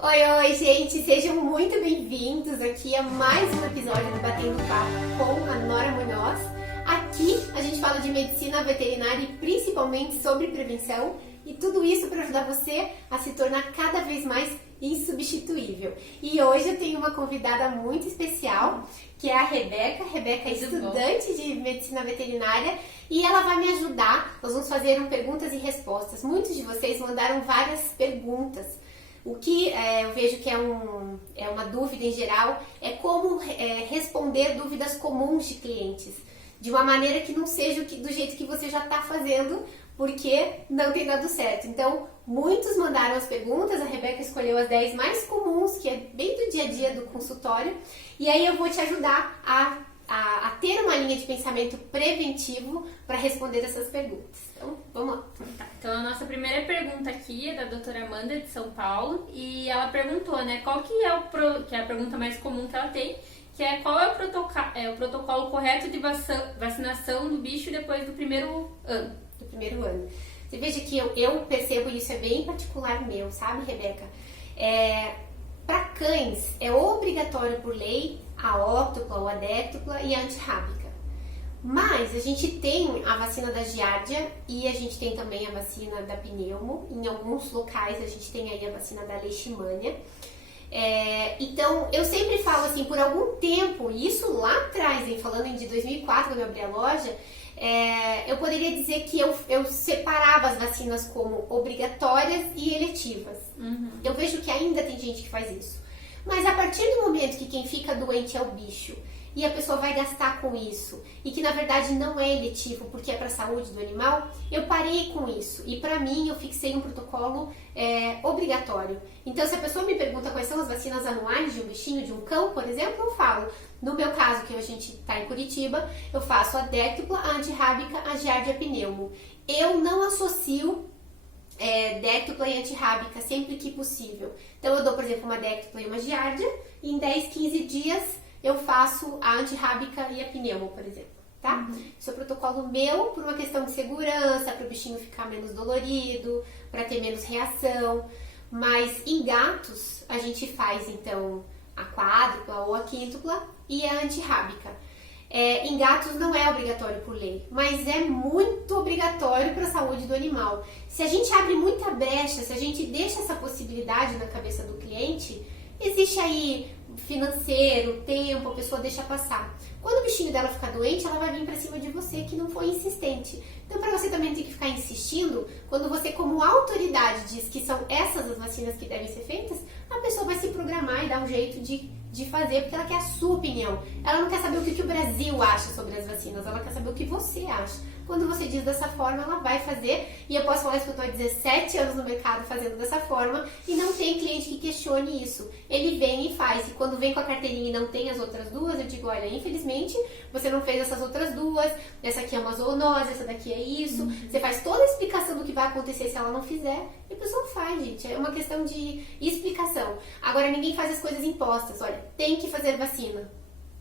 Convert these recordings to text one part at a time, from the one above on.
Oi, gente! Sejam muito bem-vindos aqui a mais um episódio do Batendo Papo com a Nora Munhoz. Aqui a gente fala de medicina veterinária e principalmente sobre prevenção e tudo isso para ajudar você a se tornar cada vez mais insubstituível. E hoje eu tenho uma convidada muito especial, que é a Rebeca. Rebeca é estudante de medicina veterinária e ela vai me ajudar. Nós vamos fazer perguntas e respostas. Muitos de vocês mandaram várias perguntas. O que eu vejo que é uma dúvida em geral é como responder dúvidas comuns de clientes, de uma maneira que não seja do jeito que você já está fazendo, porque não tem dado certo. Então, muitos mandaram as perguntas, a Rebeca escolheu as 10 mais comuns, que é bem do dia a dia do consultório, e aí eu vou te ajudar a ter uma linha de pensamento preventivo para responder essas perguntas. Então, vamos lá. Tá, então, a nossa primeira pergunta aqui é da doutora Amanda, de São Paulo, e ela perguntou, né, qual que é a pergunta mais comum que ela tem, que é qual é o protocolo correto de vacinação do bicho depois do primeiro ano. Do primeiro ano. Você veja que eu percebo isso, é bem particular meu, sabe, Rebeca? Para cães, é obrigatório por lei a ótupla ou a déctupla e a antirrábica. Mas a gente tem a vacina da giardia e a gente tem também a vacina da pneumo. Em alguns locais a gente tem aí a vacina da leishmania. Então, eu sempre falo assim, por algum tempo, isso lá atrás, falando de 2004, quando eu abri a loja, eu poderia dizer que eu separava as vacinas como obrigatórias e eletivas. Uhum. Eu vejo que ainda tem gente que faz isso. Mas a partir do momento que quem fica doente é o bicho e a pessoa vai gastar com isso e que na verdade não é eletivo porque é para a saúde do animal, eu parei com isso e para mim eu fixei um protocolo obrigatório. Então, se a pessoa me pergunta quais são as vacinas anuais de um bichinho, de um cão, por exemplo, eu falo. No meu caso, que a gente está em Curitiba, eu faço a déctupla, a antirrábica, a giardia pneumo. Eu não associo déctupla e antirrábica sempre que possível. Então, eu dou, por exemplo, uma déctupla e uma giardia e em 10, 15 dias eu faço a antirrábica e a pneumo, por exemplo, tá? Uhum. Isso é protocolo meu por uma questão de segurança, para o bichinho ficar menos dolorido, para ter menos reação. Mas em gatos, a gente faz, então, a quádrupla ou a quíntupla e a antirrábica. Em gatos não é obrigatório por lei, mas é muito obrigatório para a saúde do animal. Se a gente abre muita brecha, se a gente deixa essa possibilidade na cabeça do cliente, existe aí financeiro, tempo, a pessoa deixa passar. Quando o bichinho dela ficar doente, ela vai vir pra cima de você que não foi insistente. Então, para você também ter que ficar insistindo, quando você como autoridade diz que são essas as vacinas que devem ser feitas, a pessoa vai se programar e dar um jeito de fazer, porque ela quer a sua opinião. Ela não quer saber o que o Brasil acha sobre as vacinas, ela quer saber o que você acha. Quando você diz dessa forma, ela vai fazer, e eu posso falar isso que eu estou há 17 anos no mercado fazendo dessa forma, e não tem cliente que questione isso. Ele vem e faz, e quando vem com a carteirinha e não tem as outras duas, eu digo, olha, infelizmente, você não fez essas outras duas, essa aqui é uma zoonose, essa daqui é isso. Uhum. Você faz toda a explicação do que vai acontecer se ela não fizer, e a pessoa faz, gente. É uma questão de explicação. Agora, ninguém faz as coisas impostas. Olha, tem que fazer vacina.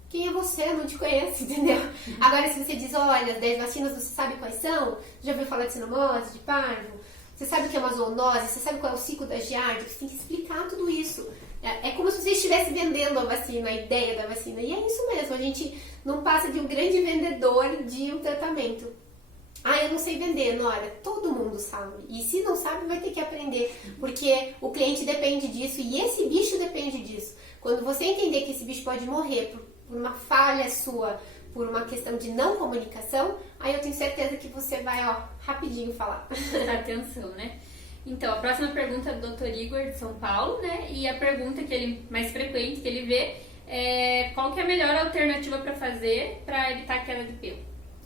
Quem é você? Eu não te conheço, entendeu? Agora, se você diz, olha, as 10 vacinas, você sabe quais são? Já ouviu falar de cinomose, de parvo? Você sabe o que é uma zoonose? Você sabe qual é o ciclo da giardia? Você tem que explicar tudo isso. É como se você estivesse vendendo a vacina, a ideia da vacina. E é isso mesmo, a gente não passa de um grande vendedor de um tratamento. Eu não sei vender, Nora. Todo mundo sabe. E se não sabe, vai ter que aprender. Porque o cliente depende disso e esse bicho depende disso. Quando você entender que esse bicho pode morrer por uma falha sua, por uma questão de não comunicação, aí eu tenho certeza que você vai, rapidinho falar. Prestar atenção, né? Então, a próxima pergunta é do Dr. Igor, de São Paulo, né? E a pergunta mais frequente que ele vê é qual que é a melhor alternativa para fazer para evitar queda de pelo?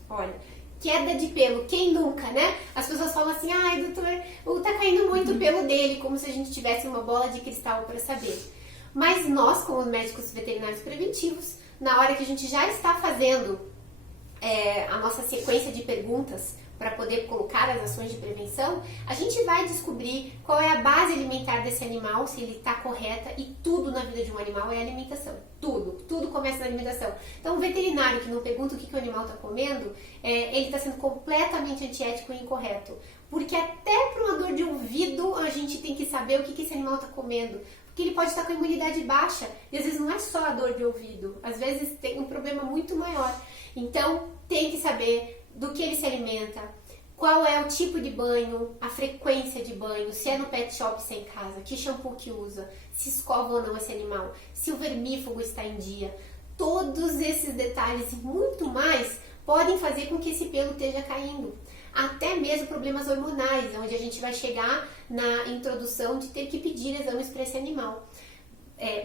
Olha, queda de pelo, quem nunca, né? As pessoas falam assim, doutor, tá caindo muito o pelo dele, como se a gente tivesse uma bola de cristal para saber. Mas nós, como médicos veterinários preventivos, na hora que a gente já está fazendo a nossa sequência de perguntas para poder colocar as ações de prevenção, a gente vai descobrir qual é a base alimentar desse animal, se ele está correta, e tudo na vida de um animal é alimentação. Tudo começa na alimentação. Então, um veterinário que não pergunta o que o animal está comendo, ele está sendo completamente antiético e incorreto. Porque até para uma dor de ouvido, a gente tem que saber o que esse animal está comendo. Porque ele pode estar com a imunidade baixa, e às vezes não é só a dor de ouvido, às vezes tem um problema muito maior. Então, tem que saber do que ele se alimenta, qual é o tipo de banho, a frequência de banho, se é no pet shop, se é em casa, que shampoo que usa, se escova ou não esse animal, se o vermífugo está em dia. Todos esses detalhes e muito mais podem fazer com que esse pelo esteja caindo. Até mesmo problemas hormonais, onde a gente vai chegar na introdução de ter que pedir exames para esse animal,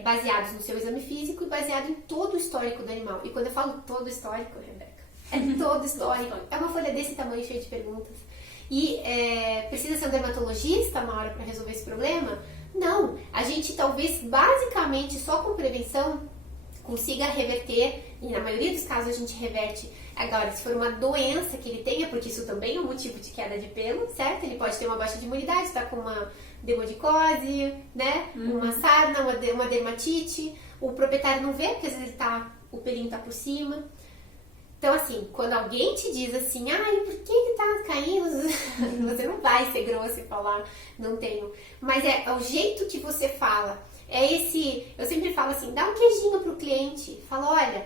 baseados no seu exame físico e baseado em todo o histórico do animal. E quando eu falo todo o histórico, Rebeca, é todo histórico. É uma folha desse tamanho cheia de perguntas. E precisa ser um dermatologista na hora para resolver esse problema? Não. A gente talvez basicamente só com prevenção consiga reverter, e na maioria dos casos a gente reverte. Agora, se for uma doença que ele tenha, porque isso também é um motivo de queda de pelo, certo? Ele pode ter uma baixa de imunidade, tá com uma dermodicose, né? Uma sarna, uma dermatite. O proprietário não vê, porque às vezes o pelinho tá por cima. Então, assim, quando alguém te diz assim, ai, por que ele tá caindo? Você não vai ser grosso e falar, não tenho. Mas é o jeito que você fala. Eu sempre falo assim, dá um queijinho pro cliente. Fala, olha,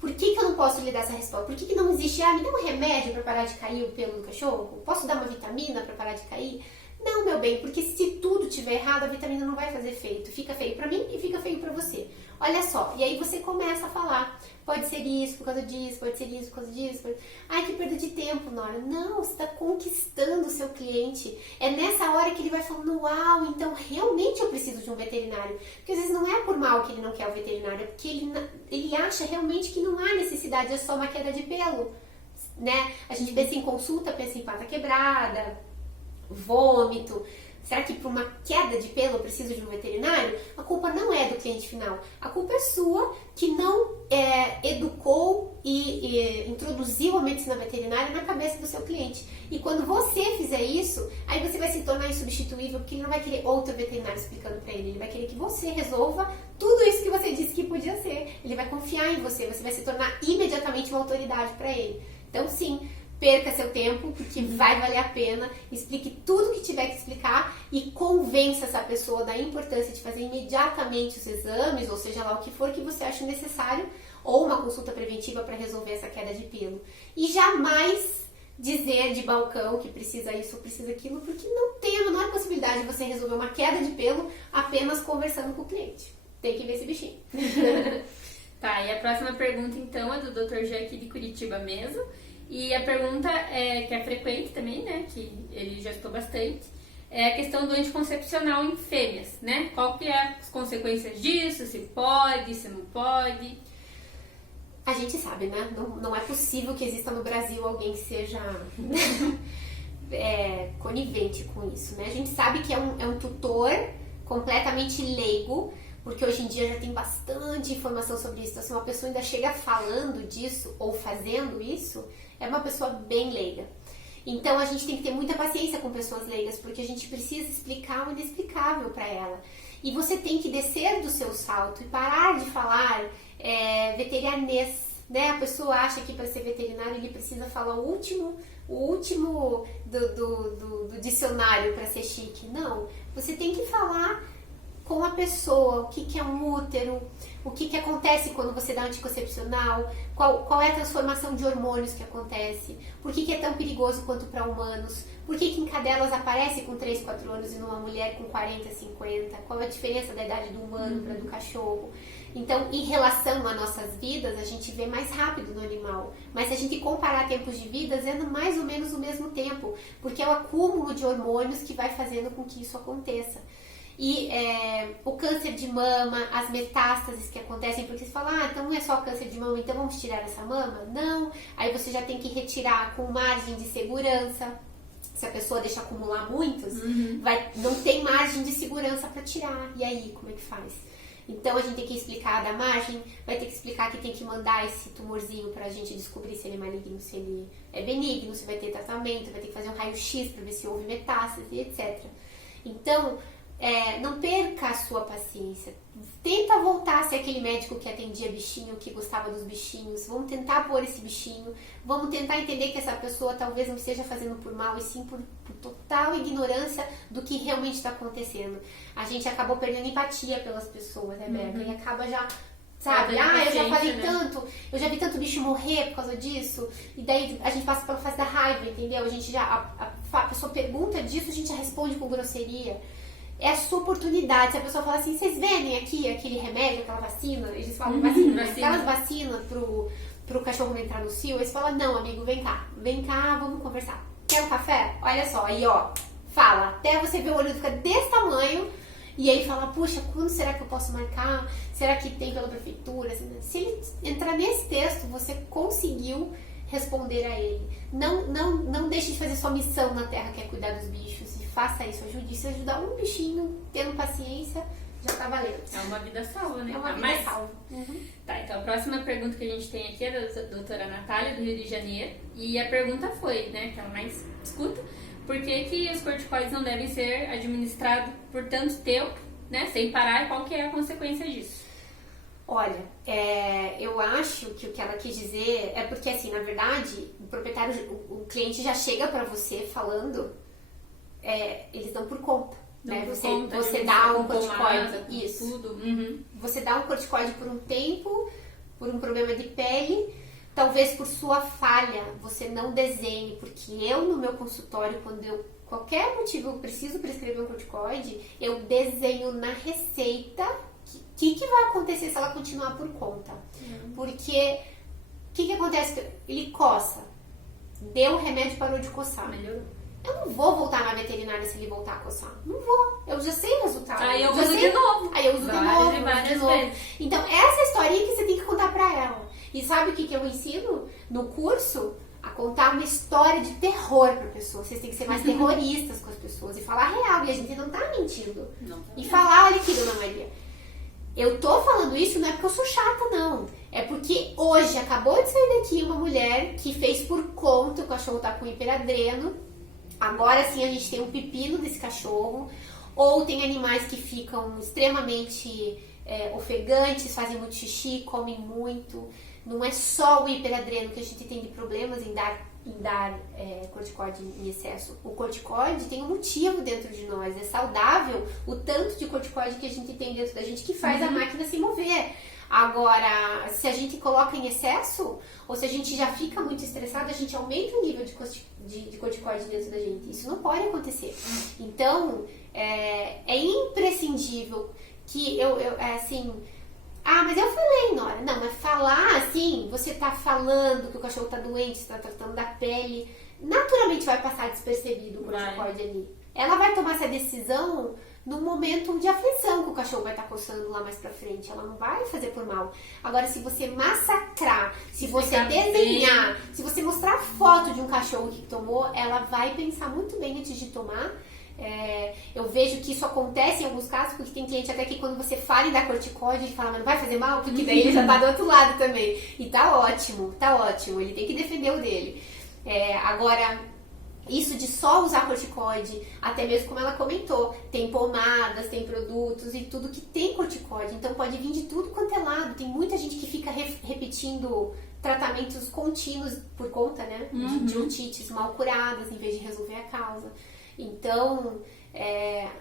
por que eu não posso lhe dar essa resposta? Por que não existe, me dá um remédio para parar de cair o pelo do cachorro? Posso dar uma vitamina para parar de cair? Não, meu bem, porque se tudo tiver errado, a vitamina não vai fazer efeito. Fica feio para mim e fica feio para você. Olha só, e aí você começa a falar, pode ser isso por causa disso, pode ser isso por causa disso. Ai, que perda de tempo, Nora. Não, você está conquistando o seu cliente. É nessa hora que ele vai falando, uau, então realmente eu preciso de um veterinário. Porque às vezes não é por mal que ele não quer o veterinário, é porque ele acha realmente que não há necessidade, é só uma queda de pelo, né? A gente pensa em consulta, pensa em pata quebrada, vômito. Será que para uma queda de pelo eu preciso de um veterinário? A culpa não é do cliente final. A culpa é sua que não educou e introduziu a medicina veterinária na cabeça do seu cliente. E quando você fizer isso, aí você vai se tornar insubstituível, porque ele não vai querer outro veterinário explicando para ele. Ele vai querer que você resolva tudo isso que você disse que podia ser. Ele vai confiar em você, você vai se tornar imediatamente uma autoridade para ele. Então, sim, perca seu tempo, porque vai valer a pena. Explique tudo que tiver que explicar e convença essa pessoa da importância de fazer imediatamente os exames, ou seja lá o que for que você acha necessário, ou uma consulta preventiva para resolver essa queda de pelo. E jamais dizer de balcão que precisa isso ou precisa aquilo, porque não tem a menor possibilidade de você resolver uma queda de pelo apenas conversando com o cliente. Tem que ver esse bichinho. Tá, e a próxima pergunta então é do Dr. G aqui de Curitiba mesmo. E a pergunta que é frequente também, né, que ele já escutou bastante, é a questão do anticoncepcional em fêmeas, né? Qual que é as consequências disso, se pode, se não pode? A gente sabe, né? Não é possível que exista no Brasil alguém que seja conivente com isso, né? A gente sabe que é um tutor completamente leigo, porque hoje em dia já tem bastante informação sobre isso. Então, se uma pessoa ainda chega falando disso ou fazendo isso, é uma pessoa bem leiga. Então, a gente tem que ter muita paciência com pessoas leigas, porque a gente precisa explicar o inexplicável para ela. E você tem que descer do seu salto e parar de falar veterinarianês, né? A pessoa acha que para ser veterinário ele precisa falar o último do dicionário para ser chique. Não, você tem que falar com a pessoa, o que é um útero, o que acontece quando você dá anticoncepcional, qual é a transformação de hormônios que acontece, por que é tão perigoso quanto para humanos, por que em cadelas aparece com 3, 4 anos e numa mulher com 40, 50, qual é a diferença da idade do humano para do cachorro. Então, em relação às nossas vidas, a gente vê mais rápido no animal, mas se a gente comparar tempos de vidas, é mais ou menos o mesmo tempo, porque é o acúmulo de hormônios que vai fazendo com que isso aconteça. E o câncer de mama, as metástases que acontecem, porque você fala, então não é só câncer de mama, então vamos tirar essa mama? Não, aí você já tem que retirar com margem de segurança. Se a pessoa deixa acumular muitos, não tem margem de segurança para tirar. E aí, como é que faz? Então a gente tem que explicar da margem, vai ter que explicar que tem que mandar esse tumorzinho pra gente descobrir se ele é maligno, se ele é benigno, se vai ter tratamento, vai ter que fazer um raio-x pra ver se houve metástase, etc. Então, não perca a sua paciência. Tenta voltar a ser aquele médico que atendia bichinho, que gostava dos bichinhos. Vamos tentar pôr esse bichinho. Vamos tentar entender que essa pessoa talvez não esteja fazendo por mal, e sim por total ignorância do que realmente está acontecendo. A gente acabou perdendo empatia pelas pessoas, né, Beca? E acaba já... Sabe? Eu já falei tanto, eu já vi tanto bicho morrer por causa disso. E daí a gente passa pela fase da raiva, entendeu? A gente já... A pessoa pergunta disso, a gente já responde com grosseria. É a sua oportunidade. Se a pessoa fala assim, vocês vendem aqui aquele remédio, aquela vacina? Eles falam vacina. Aquelas vacinas pro cachorro não entrar no cio. Eles falam, não, amigo, vem cá, vamos conversar. Quer um café? Olha só, aí ó, fala. Até você ver o olho fica desse tamanho. E aí fala, puxa, quando será que eu posso marcar? Será que tem pela prefeitura? Se ele entrar nesse texto, você conseguiu responder a ele. Não deixe de fazer sua missão na Terra, que é cuidar dos bichos. E faça isso, ajude. Se ajudar um bichinho, tendo paciência, já tá valendo. É uma vida salva, né? É uma vida salva. Tá, então a próxima pergunta que a gente tem aqui é da doutora Natália, do Rio de Janeiro. E a pergunta foi, né, que ela mais escuta, por que os corticoides não devem ser administrados por tanto tempo, né, sem parar, e qual que é a consequência disso? Olha, eu acho que o que ela quis dizer é porque, assim, na verdade, o proprietário, o cliente já chega pra você falando, eles dão por conta, né? Você dá um corticoide, isso. Tudo. Você dá um corticoide por um tempo, por um problema de pele, talvez por sua falha, você não desenhe, porque eu no meu consultório, quando qualquer motivo eu preciso prescrever um corticoide, eu desenho na receita o que vai acontecer se ela continuar por conta. Porque o que acontece? Ele coça, deu o remédio, parou de coçar. Melhorou. Eu não vou voltar na veterinária se ele voltar a coçar. Não vou. Eu já sei o resultado. Aí eu uso de novo. Aí eu uso de novo. Várias vezes. Então, essa historinha que você tem que contar pra ela. E sabe o que eu ensino no curso? A contar uma história de terror pra pessoa. Vocês têm que ser mais terroristas com as pessoas e falar a real. E a gente não tá mentindo. E falar, olha aqui, dona Maria, eu tô falando isso não é porque eu sou chata, não. É porque hoje acabou de sair daqui uma mulher que fez por conta, o cachorro tá com hiperadreno. Agora sim a gente tem um pepino desse cachorro. Ou tem animais que ficam extremamente ofegantes, fazem muito xixi, comem muito. Não é só o hiperadreno que a gente tem de problemas em dar corticoide em excesso. O corticoide tem um motivo dentro de nós. É saudável o tanto de corticoide que a gente tem dentro da gente que faz a máquina se mover. Agora, se a gente coloca em excesso, ou se a gente já fica muito estressado, a gente aumenta o nível de corticoide dentro da gente. Isso não pode acontecer. Então, é imprescindível que assim... mas eu falei, Nora. Não, mas falar assim, você tá falando que o cachorro tá doente, você tá tratando da pele, naturalmente vai passar despercebido o corticoide ali. Ela vai tomar essa decisão num momento de aflição que o cachorro vai estar coçando lá mais pra frente. Ela não vai fazer por mal. Agora, se você massacrar, se você desenhar, se você mostrar foto de um cachorro que tomou, ela vai pensar muito bem antes de tomar. Eu vejo que isso acontece em alguns casos, porque tem cliente até que quando você fala em dar corticoide, ele fala, mas não vai fazer mal? Porque daí ele já tá do outro lado também. E tá ótimo, ele tem que defender o dele. Agora, isso de só usar corticoide, até mesmo como ela comentou, tem pomadas, tem produtos e tudo que tem corticoide, então pode vir de tudo quanto é lado. Tem muita gente que fica repetindo tratamentos contínuos por conta, né, de otites mal curadas, em vez de resolver a causa. Então,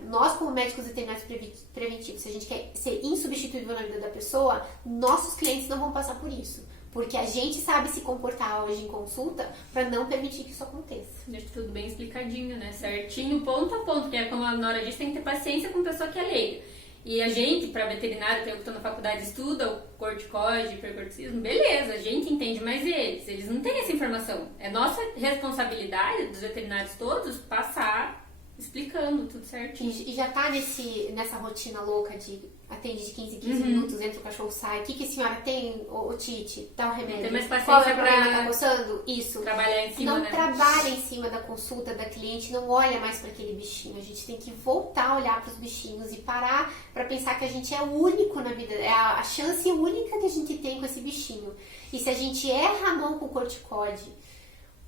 nós como médicos veterinários preventivos, se a gente quer ser insubstituível na vida da pessoa, nossos clientes não vão passar por isso. Porque a gente sabe se comportar hoje em consulta para não permitir que isso aconteça. Deixa tudo bem explicadinho, né? Certinho, ponto a ponto. Porque é como a Nora disse, tem que ter paciência com pessoa que é leiga. E a gente, para veterinário, que eu estou na faculdade, estuda o corticoide, hipercorticismo, beleza, a gente entende, mas eles não têm essa informação. É nossa responsabilidade, dos veterinários todos, passar explicando tudo certinho. E já tá nessa rotina louca de atende de 15 em 15 minutos, entra o cachorro, sai. O que a senhora tem, ô Tite? Dá o remédio. Tem mais Qual é paciência o problema? pra Tá coçando? Isso. trabalhar em cima, Não né? trabalha em cima da consulta da cliente, não olha mais para aquele bichinho. A gente tem que voltar a olhar para os bichinhos e parar para pensar que a gente é o único na vida, é a chance única que a gente tem com esse bichinho. E se a gente erra a mão com o corticóide,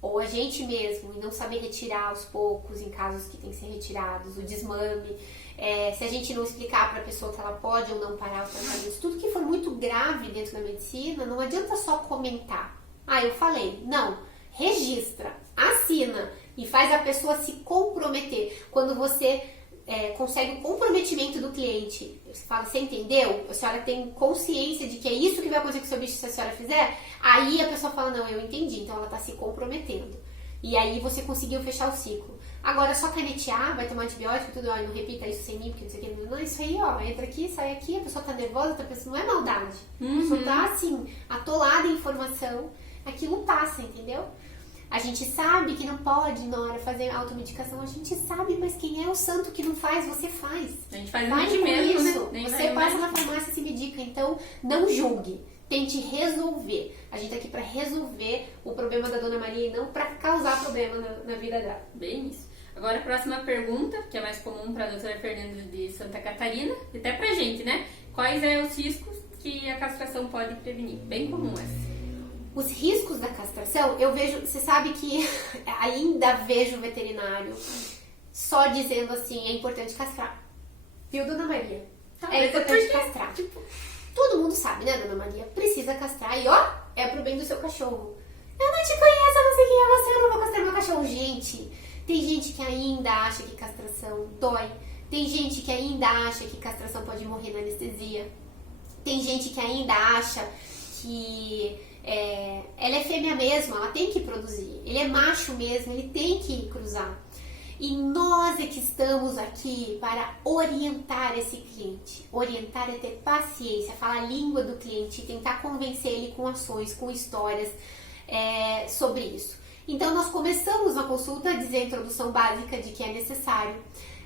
ou a gente mesmo, e não saber retirar aos poucos em casos que tem que ser retirados, o desmame, se a gente não explicar para a pessoa que ela pode ou não parar os tratamentos, tudo que for muito grave dentro da medicina, não adianta só comentar. Ah, eu falei. Não, registra, assina e faz a pessoa se comprometer. Quando você consegue o comprometimento do cliente, você fala, você entendeu? A senhora tem consciência de que é isso que vai acontecer com o seu bicho se a senhora fizer? Aí a pessoa fala, não, eu entendi, então ela está se comprometendo. E aí você conseguiu fechar o ciclo. Agora, só canetear, vai tomar antibiótico, tudo, ó, não repita isso sem mim, porque não sei o que. Não, isso aí, ó, entra aqui, sai aqui, a pessoa tá nervosa, tá pensando, não é maldade. A pessoa tá, assim, atolada em informação, aquilo passa, entendeu? A gente sabe que não pode, na hora, fazer automedicação, a gente sabe, mas quem é o santo que não faz, você faz. A gente faz Vai muito com mesmo, isso. né? Nem Você vai passa mais. na farmácia e se medica, então não julgue. Tente resolver. A gente tá aqui pra resolver o problema da Dona Maria e não pra causar problema na vida dela. Bem isso. Agora a próxima pergunta, que é mais comum para a doutora Fernanda de Santa Catarina, e até pra gente, né? Quais são os riscos que a castração pode prevenir? Bem comum essa. Os riscos da castração, eu vejo, você sabe que ainda vejo veterinário só dizendo assim, é importante castrar. Viu, Dona Maria? Tá, É importante porque, castrar. Todo mundo sabe, né, Dona Maria? Precisa castrar e ó, é pro bem do seu cachorro. Eu não te conheço, eu não sei quem é você, eu não vou castrar meu cachorro. Gente, tem gente que ainda acha que castração dói. Tem gente que ainda acha que castração pode morrer na anestesia. Tem gente que ainda acha que ela é fêmea mesmo, ela tem que produzir. Ele é macho mesmo, ele tem que cruzar. E nós é que estamos aqui para orientar esse cliente. Orientar é ter paciência, falar a língua do cliente, tentar convencer ele com ações, com histórias sobre isso. Então nós começamos na consulta a dizer a introdução básica de que é necessário.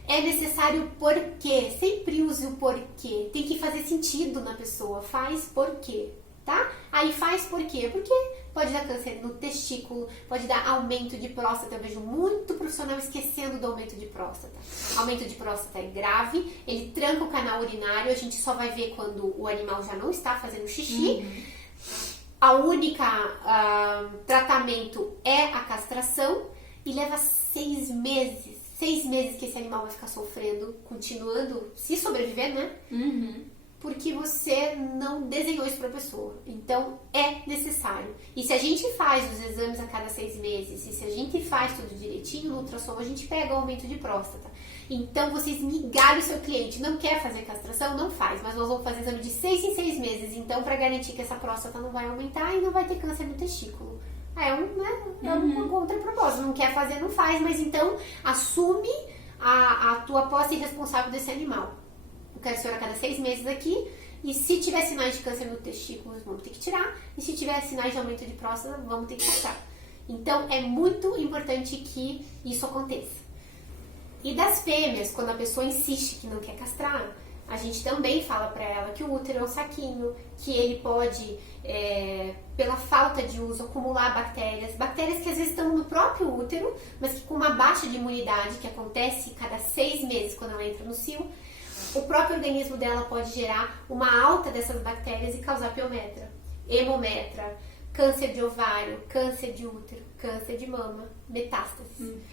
É necessário porque, sempre use o porquê. Tem que fazer sentido na pessoa, faz porquê, tá? Aí faz por quê? Porque pode dar câncer no testículo, pode dar aumento de próstata. Eu vejo muito profissional esquecendo do aumento de próstata. Aumento de próstata é grave, ele tranca o canal urinário, a gente só vai ver quando o animal já não está fazendo xixi. A única tratamento é a castração e leva 6 meses. 6 meses que esse animal vai ficar sofrendo, continuando, se sobreviver, né? Porque você não desenhou isso para a pessoa. Então, é necessário. E se a gente faz os exames a cada 6 meses, e se a gente faz tudo direitinho, no ultrassom a gente pega o aumento de próstata. Então, vocês migalham o seu cliente. Não quer fazer castração? Não faz. Mas nós vamos fazer exame de 6 em 6 meses. Então, para garantir que essa próstata não vai aumentar e não vai ter câncer no testículo. É uma contrapropósito. Não quer fazer, não faz. Mas então, assume a tua posse responsável desse animal. Eu quero a senhora a cada 6 meses aqui. E se tiver sinais de câncer no testículo, vamos ter que tirar. E se tiver sinais de aumento de próstata, vamos ter que castrar. Então, é muito importante que isso aconteça. E das fêmeas, quando a pessoa insiste que não quer castrar, a gente também fala pra ela que o útero é um saquinho, que ele pode, pela falta de uso, acumular bactérias que às vezes estão no próprio útero, mas que com uma baixa de imunidade, que acontece cada 6 meses quando ela entra no cio, o próprio organismo dela pode gerar uma alta dessas bactérias e causar piometra, hemometra, câncer de ovário, câncer de útero, câncer de mama, metástase.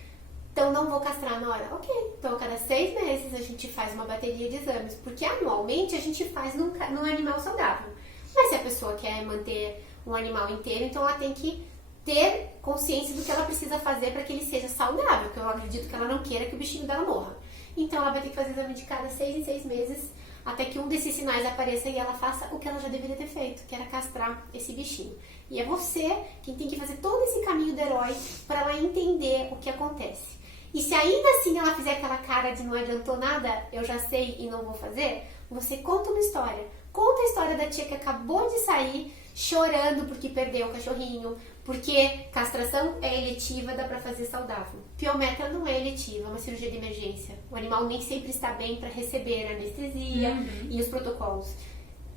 Então, não vou castrar na hora. Ok, então a cada 6 meses a gente faz uma bateria de exames, porque anualmente a gente faz num animal saudável. Mas se a pessoa quer manter um animal inteiro, então ela tem que ter consciência do que ela precisa fazer para que ele seja saudável, porque eu acredito que ela não queira que o bichinho dela morra. Então, ela vai ter que fazer exame de cada 6 em 6 meses, até que um desses sinais apareça e ela faça o que ela já deveria ter feito, que era castrar esse bichinho. E é você quem tem que fazer todo esse caminho do herói para ela entender o que acontece. E se ainda assim ela fizer aquela cara de não adiantou nada, eu já sei e não vou fazer, você conta uma história. Conta a história da tia que acabou de sair chorando porque perdeu o cachorrinho, porque castração é eletiva, dá pra fazer saudável. Piometra não é eletiva, é uma cirurgia de emergência. O animal nem sempre está bem para receber a anestesia e os protocolos.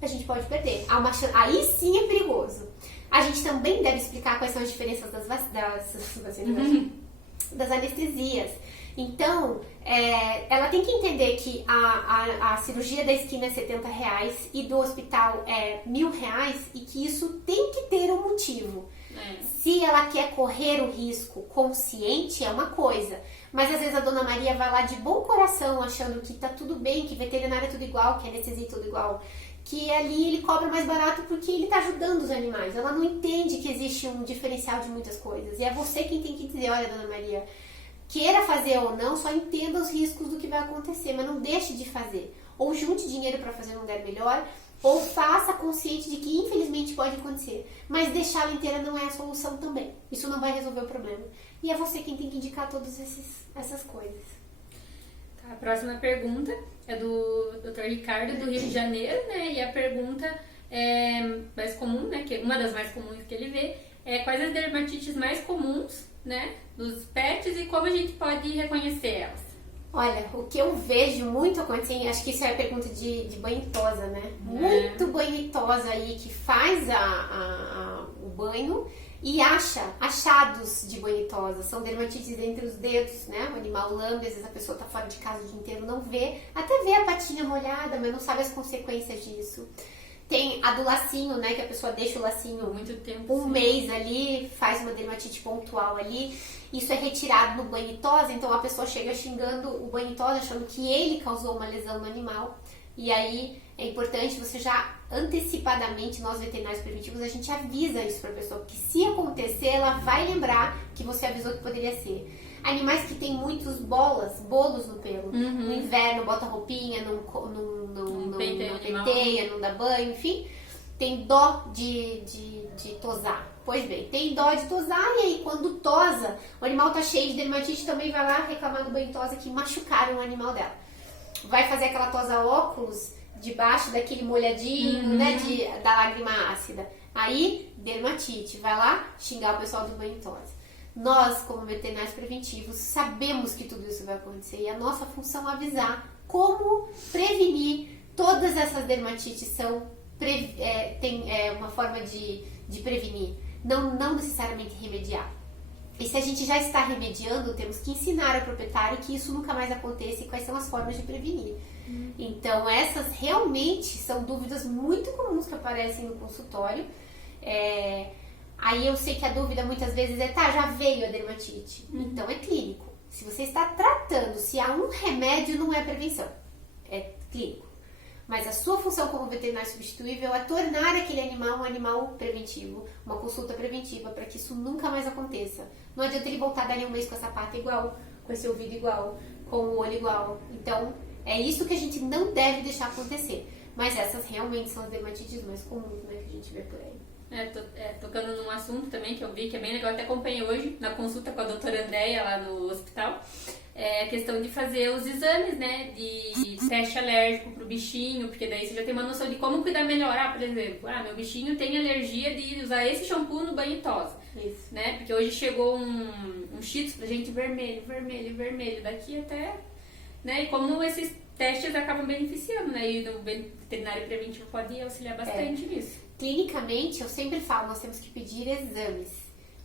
A gente pode perder. Aí sim é perigoso. A gente também deve explicar quais são as diferenças das anestesias. Então, ela tem que entender que a cirurgia da esquina é R$70 e do hospital é R$1.000 e que isso tem que ter um motivo. Se ela quer correr o risco consciente, é uma coisa. Mas às vezes a Dona Maria vai lá de bom coração, achando que tá tudo bem, que veterinária é tudo igual, que anestesia é tudo igual. Que ali ele cobra mais barato porque ele tá ajudando os animais. Ela não entende que existe um diferencial de muitas coisas. E é você quem tem que dizer, olha, Dona Maria, queira fazer ou não, só entenda os riscos do que vai acontecer, mas não deixe de fazer. Ou junte dinheiro para fazer um lugar melhor, ou faça consciente de que infelizmente pode acontecer. Mas deixá-la inteira não é a solução também. Isso não vai resolver o problema. E é você quem tem que indicar todas essas coisas. Tá, a próxima pergunta é do Dr. Ricardo, do Rio de Janeiro, né? E a pergunta mais comum, né? Que uma das mais comuns que ele vê é quais as dermatites mais comuns, né, dos pets e como a gente pode reconhecer elas. Olha, o que eu vejo muito acontecer, acho que isso é a pergunta de banho-tosa, né? Muito banho-tosa aí que faz o banho e acha achados de banho-tosa. São dermatites entre os dedos, né? O animal lambe, às vezes a pessoa tá fora de casa o dia inteiro, não vê. Até vê a patinha molhada, mas não sabe as consequências disso. Tem a do lacinho, né? Que a pessoa deixa o lacinho muito tempo, um mês ali, faz uma dermatite pontual ali. Isso é retirado no banho-tosa, então a pessoa chega xingando o banho-tosa, achando que ele causou uma lesão no animal. E aí é importante você já antecipadamente, nós veterinários preventivos, a gente avisa isso pra pessoa, porque se acontecer, ela vai lembrar que você avisou que poderia ser. Animais que tem muitos bolos no pelo. No inverno, bota roupinha, não penteia, não dá banho, enfim. Tem dó de tosar. Pois bem, tem dó de tosar e aí quando tosa, o animal tá cheio de dermatite, também vai lá reclamar do banho tosa que machucaram o animal dela. Vai fazer aquela tosa óculos debaixo daquele molhadinho, né, da lágrima ácida. Aí, dermatite. Vai lá xingar o pessoal do banho tosa. Nós, como veterinários preventivos, sabemos que tudo isso vai acontecer e a nossa função é avisar como prevenir. Todas essas dermatites tem uma forma de prevenir, não necessariamente remediar. E se a gente já está remediando, temos que ensinar ao proprietário que isso nunca mais aconteça e quais são as formas de prevenir. Então, essas realmente são dúvidas muito comuns que aparecem no consultório. Aí eu sei que a dúvida muitas vezes é, já veio a dermatite. Então é clínico. Se você está tratando, se há um remédio, não é prevenção. É clínico. Mas a sua função como veterinário substituível é tornar aquele animal um animal preventivo, uma consulta preventiva, para que isso nunca mais aconteça. Não adianta ele voltar dali um mês com essa pata igual, com esse ouvido igual, com o olho igual. Então, é isso que a gente não deve deixar acontecer. Mas essas realmente são as dermatites mais comuns, né, que a gente vê por aí. Tocando num assunto também que eu vi, que é bem legal, até acompanhei hoje na consulta com a doutora Andréia lá no hospital, é a questão de fazer os exames, né, de teste alérgico pro bichinho, porque daí você já tem uma noção de como cuidar melhor. Por exemplo, meu bichinho tem alergia de usar esse shampoo no banho tosa. Isso. Né, porque hoje chegou um cheetos pra gente vermelho, daqui até, né, e como esses testes acabam beneficiando, né, e o veterinário preventivo pode auxiliar bastante nisso. Clinicamente, eu sempre falo, nós temos que pedir exames.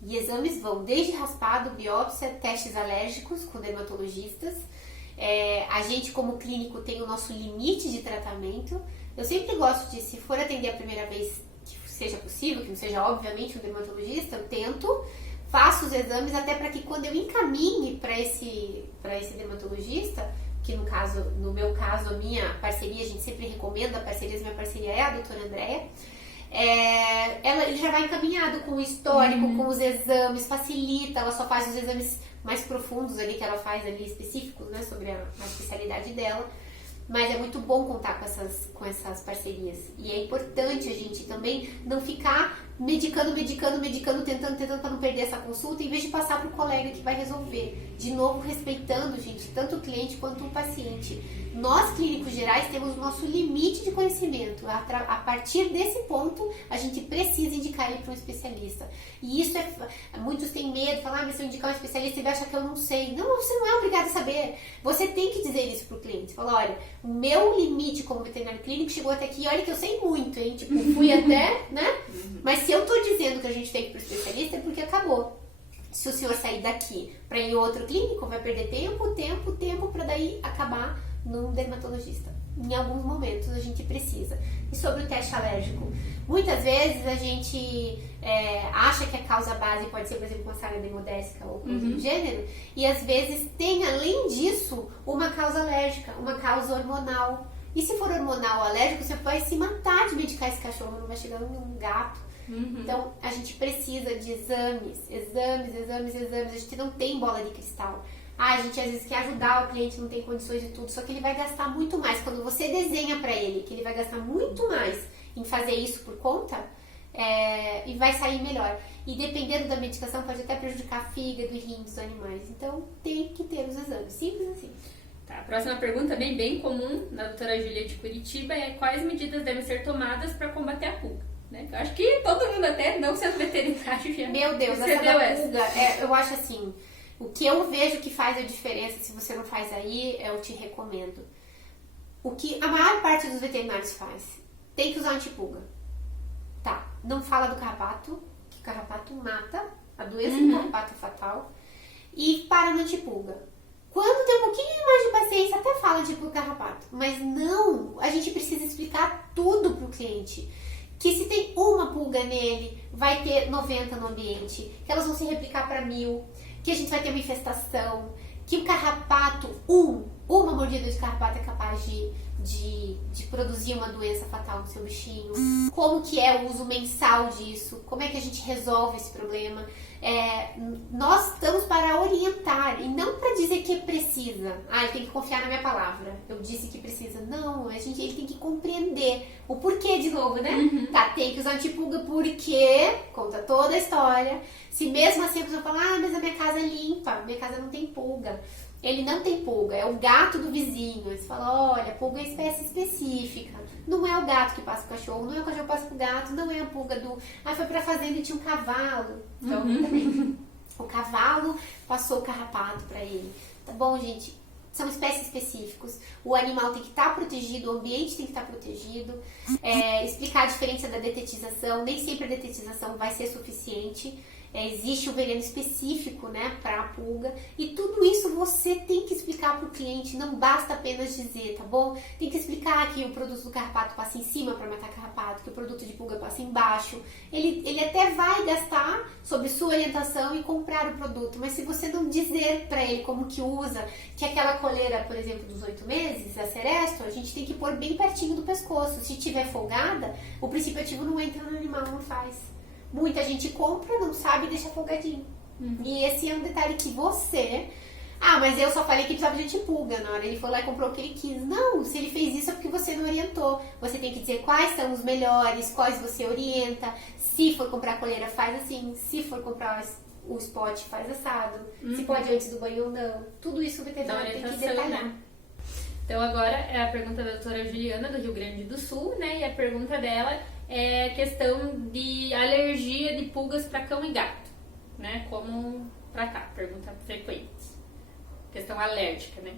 E exames vão desde raspado, biópsia, testes alérgicos com dermatologistas. A gente, como clínico, tem o nosso limite de tratamento. Eu sempre gosto de, se for atender a primeira vez, que seja possível, que não seja, obviamente, um dermatologista, eu tento, faço os exames, até para que quando eu encaminhe para esse dermatologista, que no meu caso, a minha parceria, a gente sempre recomenda parcerias, minha parceria é a doutora Andréia, ele já vai encaminhado com o histórico, com os exames, facilita, ela só faz os exames mais profundos ali, que ela faz ali específicos, né, sobre a especialidade dela. Mas é muito bom contar com essas parcerias. E é importante a gente também não ficar medicando, tentando para não perder essa consulta, em vez de passar para o colega que vai resolver. De novo, respeitando, gente, tanto o cliente quanto o paciente. Nós, clínicos gerais, temos o nosso limite de conhecimento. A partir desse ponto, a gente precisa indicar ele para um especialista. E isso muitos têm medo, falar, mas se eu indicar um especialista, ele vai achar que eu não sei. Não, você não é obrigado a saber. Você tem que dizer isso para o cliente. Falar, olha, o meu limite como veterinário clínico chegou até aqui, olha que eu sei muito, hein? Tipo, fui até, né? Mas se eu tô dizendo que a gente tem que ir pro especialista, é porque acabou. Se o senhor sair daqui para ir em outro clínico, vai perder tempo para daí acabar num dermatologista. Em alguns momentos a gente precisa. E sobre o teste alérgico, muitas vezes a gente acha que a causa base pode ser, por exemplo, uma sarna demodésica ou coisa do gênero, e às vezes tem, além disso, uma causa alérgica, uma causa hormonal. E se for hormonal ou alérgico, você vai se matar de medicar esse cachorro, não vai chegar num gato. Então, a gente precisa de exames. A gente não tem bola de cristal. A gente às vezes quer ajudar o cliente, não tem condições de tudo, só que ele vai gastar muito mais. Quando você desenha pra ele que ele vai gastar muito mais em fazer isso por conta, e vai sair melhor. E dependendo da medicação, pode até prejudicar fígado e rim dos animais. Então, tem que ter os exames. Simples assim. Tá, a próxima pergunta, bem comum, da doutora Júlia de Curitiba, é quais medidas devem ser tomadas para combater a pulga? Né? Eu acho que todo mundo, até não sendo veterinário, já Meu Deus, essa da pulga, eu acho assim, o que eu vejo que faz a diferença, se você não faz aí, eu te recomendo. O que a maior parte dos veterinários faz, tem que usar antipulga. Tá, não fala do carrapato, que o carrapato mata, a doença do carrapato é fatal, e para no antipulga. Quando tem um pouquinho mais de paciência, até fala de carrapato, mas não, a gente precisa explicar tudo pro cliente. Que se tem uma pulga nele, vai ter 90 no ambiente, que elas vão se replicar para 1000, que a gente vai ter uma infestação, que o carrapato, uma mordida de carrapato é capaz de produzir uma doença fatal no seu bichinho, como que é o uso mensal disso, como é que a gente resolve esse problema. Nós estamos para orientar e não para dizer que precisa. Ele tem que confiar na minha palavra. Eu disse que precisa. Não, ele tem que compreender o porquê de novo, né? Tá, tem que usar antipulga porque conta toda a história. Se mesmo assim a pessoa fala, mas a minha casa é limpa, minha casa não tem pulga. Ele não tem pulga, é o gato do vizinho. Eles falam, olha, pulga é espécie específica. Não é o gato que passa pro cachorro, não é o cachorro que passa pro gato, não é a pulga do... foi pra fazenda e tinha um cavalo. Então, também. O cavalo passou o carrapato pra ele. Tá bom, gente? São espécies específicas. O animal tem que estar protegido, o ambiente tem que estar protegido. Explicar a diferença da detetização. Nem sempre a detetização vai ser suficiente. Existe um veneno específico, né, para a pulga, e tudo isso você tem que explicar para o cliente, não basta apenas dizer, tá bom? Tem que explicar que o produto do carrapato passa em cima para matar carrapato, que o produto de pulga passa embaixo. Ele até vai gastar sob sua orientação e comprar o produto, mas se você não dizer para ele como que usa, que aquela coleira, por exemplo, dos 8 meses, a Seresto, a gente tem que pôr bem pertinho do pescoço. Se tiver folgada, o princípio ativo não entra no animal, não faz. Muita gente compra, não sabe e deixa folgadinho. E esse é um detalhe que você... mas eu só falei que precisava de antipulga. Na hora ele foi lá e comprou o que ele quis. Não, se ele fez isso é porque você não orientou. Você tem que dizer quais são os melhores, quais você orienta. Se for comprar a coleira, faz assim. Se for comprar o spot, faz assado. Se pode antes do banho ou não. Tudo isso o veterinário tem que detalhar. Né? Então agora é a pergunta da doutora Juliana, do Rio Grande do Sul, né? E a pergunta dela é a questão de alergia de pulgas para cão e gato, né? Como tratar? Pergunta frequente. Questão alérgica, né?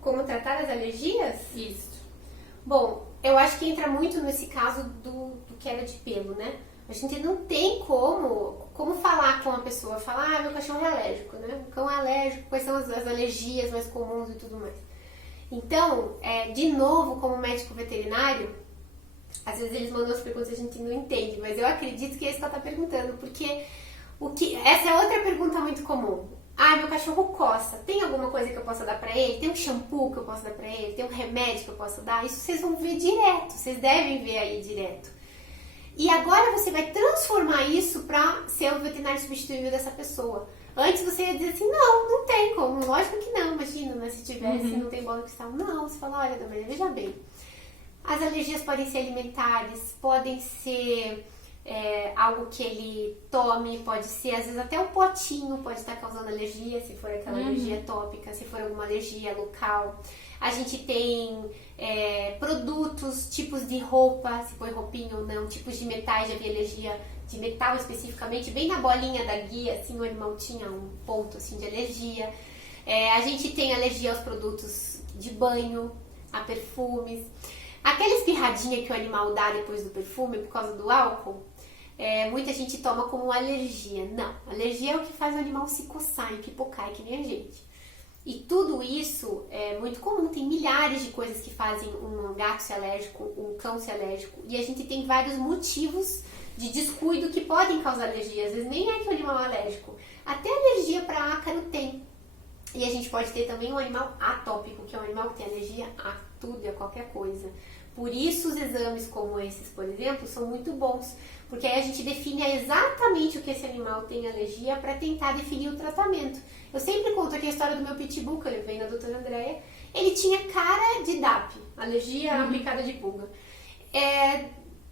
Como tratar as alergias? Isso. Bom, eu acho que entra muito nesse caso do queda de pelo, né? A gente não tem como falar com a pessoa, falar, meu cachorro é alérgico, né? O cão é alérgico, quais são as alergias mais comuns e tudo mais. Então, de novo, como médico veterinário, às vezes eles mandam as perguntas e a gente não entende, mas eu acredito que é isso que ela está perguntando, porque essa é outra pergunta muito comum. Meu cachorro coça, tem alguma coisa que eu possa dar pra ele? Tem um shampoo que eu possa dar pra ele? Tem um remédio que eu possa dar? Isso vocês vão ver direto, vocês devem ver aí direto. E agora você vai transformar isso para ser o veterinário substituível dessa pessoa. Antes você ia dizer assim, não tem como, lógico que não, imagina, né? Se tivesse, não tem bola de cristal. Não, você fala, olha, Damaris, veja bem, as alergias podem ser alimentares, podem ser algo que ele tome, pode ser, às vezes até um potinho pode estar causando alergia, se for aquela alergia tópica, se for alguma alergia local. A gente tem produtos, tipos de roupa, se foi roupinha ou não, tipos de metais, já havia alergia de metal especificamente, bem na bolinha da guia, assim, o animal tinha um ponto assim de alergia. A gente tem alergia aos produtos de banho, a perfumes. Aquela espirradinha que o animal dá depois do perfume por causa do álcool, muita gente toma como alergia. Não, alergia é o que faz o animal se coçar e pipocar, que nem a gente. E tudo isso é muito comum, tem milhares de coisas que fazem um gato ser alérgico, um cão ser alérgico. E a gente tem vários motivos de descuido que podem causar alergia. Às vezes nem é que o animal é alérgico, até alergia para ácaro tem. E a gente pode ter também um animal atópico, que é um animal que tem alergia a tudo e a qualquer coisa. Por isso os exames como esses, por exemplo, são muito bons, porque aí a gente define exatamente o que esse animal tem alergia para tentar definir o tratamento. Eu sempre conto aqui a história do meu pitbull, que eu levei na doutora Andréia. Ele tinha cara de DAP, alergia à picada de pulga.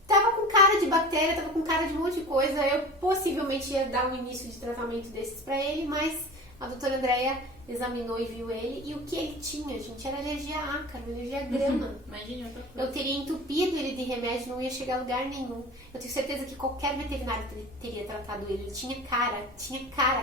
Tava com cara de bactéria, tava com cara de um monte de coisa. Eu possivelmente ia dar um início de tratamento desses para ele, mas a doutora Andréia examinou e viu ele, e o que ele tinha, gente, era alergia a ácaro, alergia a grama. Imagina outra coisa. Eu teria entupido ele de remédio, não ia chegar a lugar nenhum. Eu tenho certeza que qualquer veterinário teria tratado ele. Ele tinha cara,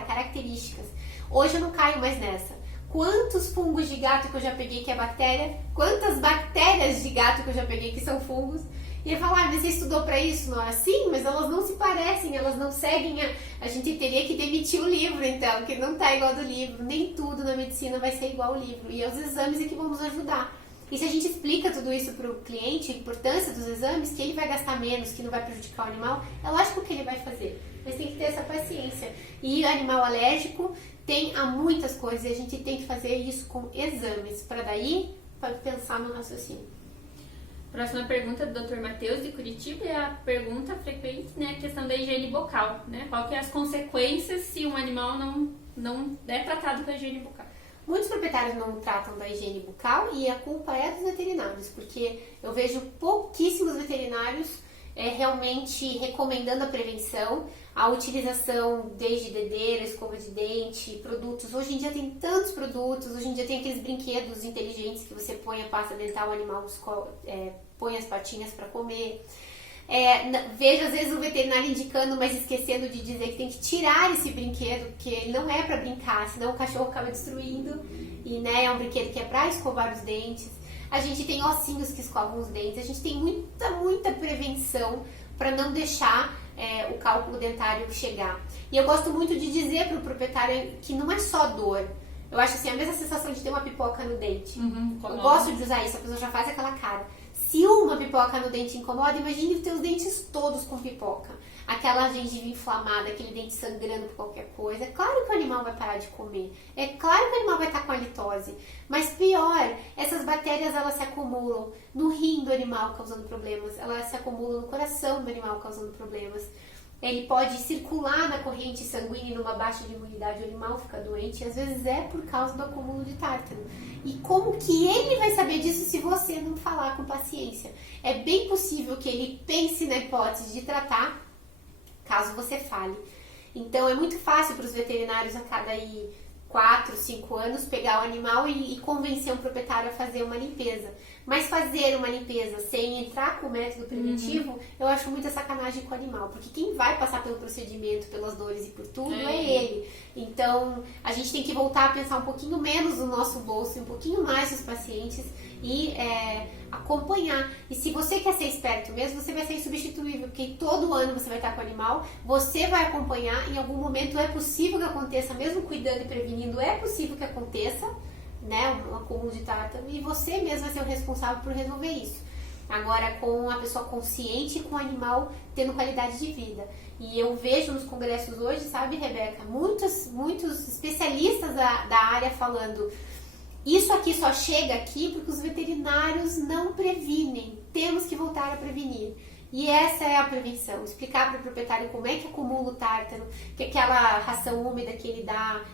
características. Hoje eu não caio mais nessa. Quantos fungos de gato que eu já peguei que é bactéria? Quantas bactérias de gato que eu já peguei que são fungos? E ele fala, mas você estudou pra isso? Não é assim? Mas elas não se parecem, elas não seguem a gente teria que demitir o livro, então, que não tá igual do livro. Nem tudo na medicina vai ser igual ao livro. E é os exames que vão nos ajudar. E se a gente explica tudo isso pro cliente, a importância dos exames, que ele vai gastar menos, que não vai prejudicar o animal, é lógico que ele vai fazer. Mas tem que ter essa paciência. E animal alérgico tem a muitas coisas, e a gente tem que fazer isso com exames, para daí pensar no raciocínio. Próxima pergunta do Dr. Matheus, de Curitiba, é a pergunta frequente, né, a questão da higiene bucal, né? Qual que é as consequências se um animal não é tratado com a higiene bucal? Muitos proprietários não tratam da higiene bucal e a culpa é dos veterinários, porque eu vejo pouquíssimos veterinários realmente recomendando a prevenção, a utilização desde dedeira, escova de dente, produtos. Hoje em dia tem tantos produtos, hoje em dia tem aqueles brinquedos inteligentes que você põe a pasta dental, o animal põe as patinhas para comer. Vejo às vezes o veterinário indicando, mas esquecendo de dizer que tem que tirar esse brinquedo, porque ele não é para brincar, senão o cachorro acaba destruindo. E é um brinquedo que é para escovar os dentes. A gente tem ossinhos que escovam os dentes, a gente tem muita prevenção para não deixar o cálculo dentário chegar. E eu gosto muito de dizer para o proprietário que não é só dor. Eu acho assim, a mesma sensação de ter uma pipoca no dente. Eu gosto de usar isso, a pessoa já faz aquela cara. Se uma pipoca no dente incomoda, imagine os teus dentes todos com pipoca. Aquela gengiva inflamada, aquele dente sangrando por qualquer coisa. É claro que o animal vai parar de comer. É claro que o animal vai estar com halitose. Mas pior, essas bactérias elas se acumulam no rim do animal causando problemas. Elas se acumulam no coração do animal causando problemas. Ele pode circular na corrente sanguínea numa baixa de imunidade, o animal fica doente. E às vezes é por causa do acúmulo de tártaro. E como que ele vai saber disso se você não falar com paciência? É bem possível que ele pense na hipótese de tratar, caso você fale. Então é muito fácil para os veterinários a cada 4, 5 anos pegar o animal e convencer um proprietário a fazer uma limpeza. Mas fazer uma limpeza sem entrar com o método preventivo, eu acho muita sacanagem com o animal. Porque quem vai passar pelo procedimento, pelas dores e por tudo, é ele. Então, a gente tem que voltar a pensar um pouquinho menos no nosso bolso e um pouquinho mais nos pacientes e acompanhar. E se você quer ser esperto mesmo, você vai ser insubstituível, porque todo ano você vai estar com o animal, você vai acompanhar, em algum momento é possível que aconteça, mesmo cuidando e prevenindo, é possível que aconteça, um acúmulo de tártaro, e você mesmo vai ser o responsável por resolver isso. Agora, com a pessoa consciente e com o animal tendo qualidade de vida. E eu vejo nos congressos hoje, sabe, Rebeca, muitos especialistas da área falando: isso aqui só chega aqui porque os veterinários não previnem. Temos que voltar a prevenir. E essa é a prevenção, explicar para o proprietário como é que acumula o tártaro, que aquela ração úmida que ele dá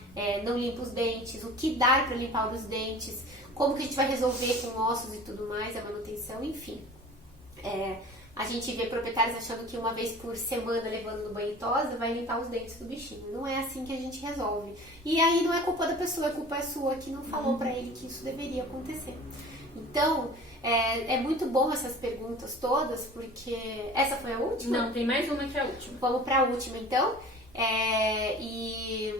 não limpa os dentes, o que dar para limpar os dentes, como que a gente vai resolver com ossos e tudo mais, a manutenção, enfim. A gente vê proprietários achando que uma vez por semana levando no banho e tosa vai limpar os dentes do bichinho. Não é assim que a gente resolve. E aí não é culpa da pessoa, a culpa é sua que não falou para ele que isso deveria acontecer. Então, é muito bom essas perguntas todas, porque... Essa foi a última? Não, tem mais uma que é a última. Vamos para a última, então. E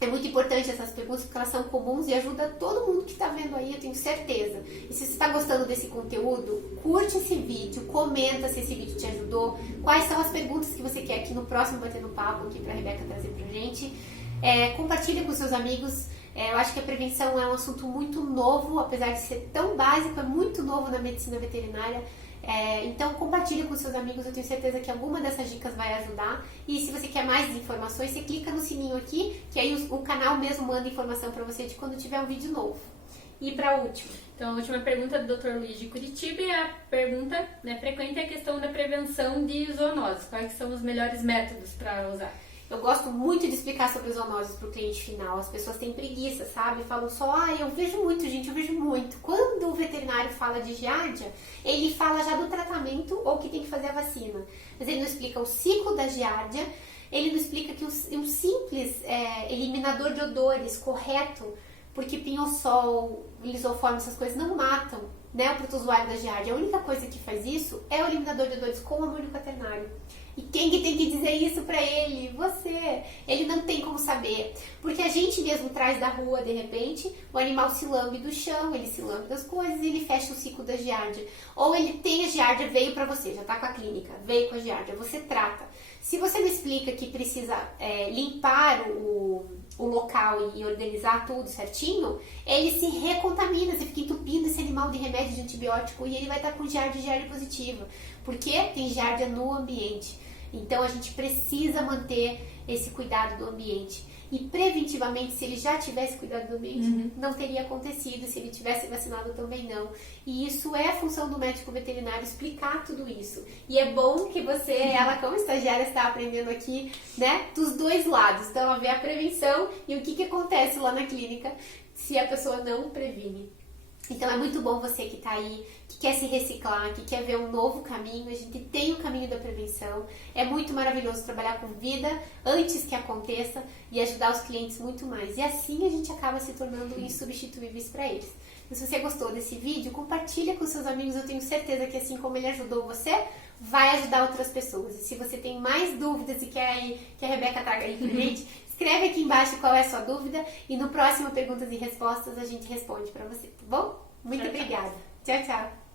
é muito importante essas perguntas, porque elas são comuns e ajudam todo mundo que está vendo aí, eu tenho certeza. E se você está gostando desse conteúdo, curte esse vídeo, comenta se esse vídeo te ajudou, quais são as perguntas que você quer aqui no próximo Batendo Papo, aqui para a Rebeca trazer pra gente. Compartilha com seus amigos. Eu acho que a prevenção é um assunto muito novo, apesar de ser tão básico, é muito novo na medicina veterinária. Então compartilha com seus amigos, eu tenho certeza que alguma dessas dicas vai ajudar. E se você quer mais informações, você clica no sininho aqui, que aí o canal mesmo manda informação para você de quando tiver um vídeo novo. E para a última. Então, a última pergunta do Dr. Luiz de Curitiba, e a pergunta frequente é a questão da prevenção de zoonoses. Quais são os melhores métodos para usar? Eu gosto muito de explicar sobre zoonoses para o cliente final. As pessoas têm preguiça, sabe? Falam só, eu vejo muito, gente, eu vejo muito. Quando o veterinário fala de giardia, ele fala já do tratamento ou que tem que fazer a vacina. Mas ele não explica o ciclo da giardia, ele não explica que um simples eliminador de odores correto, porque pinho-sol, lisoforme, essas coisas não matam, né, o protozoário da giardia. A única coisa que faz isso é o eliminador de odores com amônio quaternário. E quem que tem que dizer isso pra ele? Você. Ele não tem como saber. Porque a gente mesmo traz da rua, de repente, o animal se lambe do chão, ele se lambe das coisas e ele fecha o ciclo da giardia. Ou ele tem a giardia, veio pra você, já tá com a clínica, veio com a giardia, você trata. Se você me explica que precisa limpar o local e organizar tudo certinho, ele se recontamina, você fica entupindo esse animal de remédio de antibiótico e ele vai estar com giardia positiva. Porque tem giardia no ambiente. Então a gente precisa manter esse cuidado do ambiente. E preventivamente, se ele já tivesse cuidado do ambiente, não teria acontecido. Se ele tivesse vacinado, também não. E isso é a função do médico veterinário, explicar tudo isso. E é bom que você, ela como estagiária, está aprendendo aqui, né, dos dois lados. Então ela vê a prevenção e o que acontece lá na clínica se a pessoa não previne. Então é muito bom você que está aí, que quer se reciclar, que quer ver um novo caminho. A gente tem o caminho da prevenção. É muito maravilhoso trabalhar com vida antes que aconteça e ajudar os clientes muito mais. E assim a gente acaba se tornando insubstituíveis para eles. E se você gostou desse vídeo, compartilha com seus amigos. Eu tenho certeza que assim como ele ajudou você, vai ajudar outras pessoas. E se você tem mais dúvidas e quer aí que a Rebeca traga aí pra gente, escreve aqui embaixo qual é a sua dúvida e no próximo Perguntas e Respostas a gente responde pra você, tá bom? Muito obrigada. Tchau, tchau.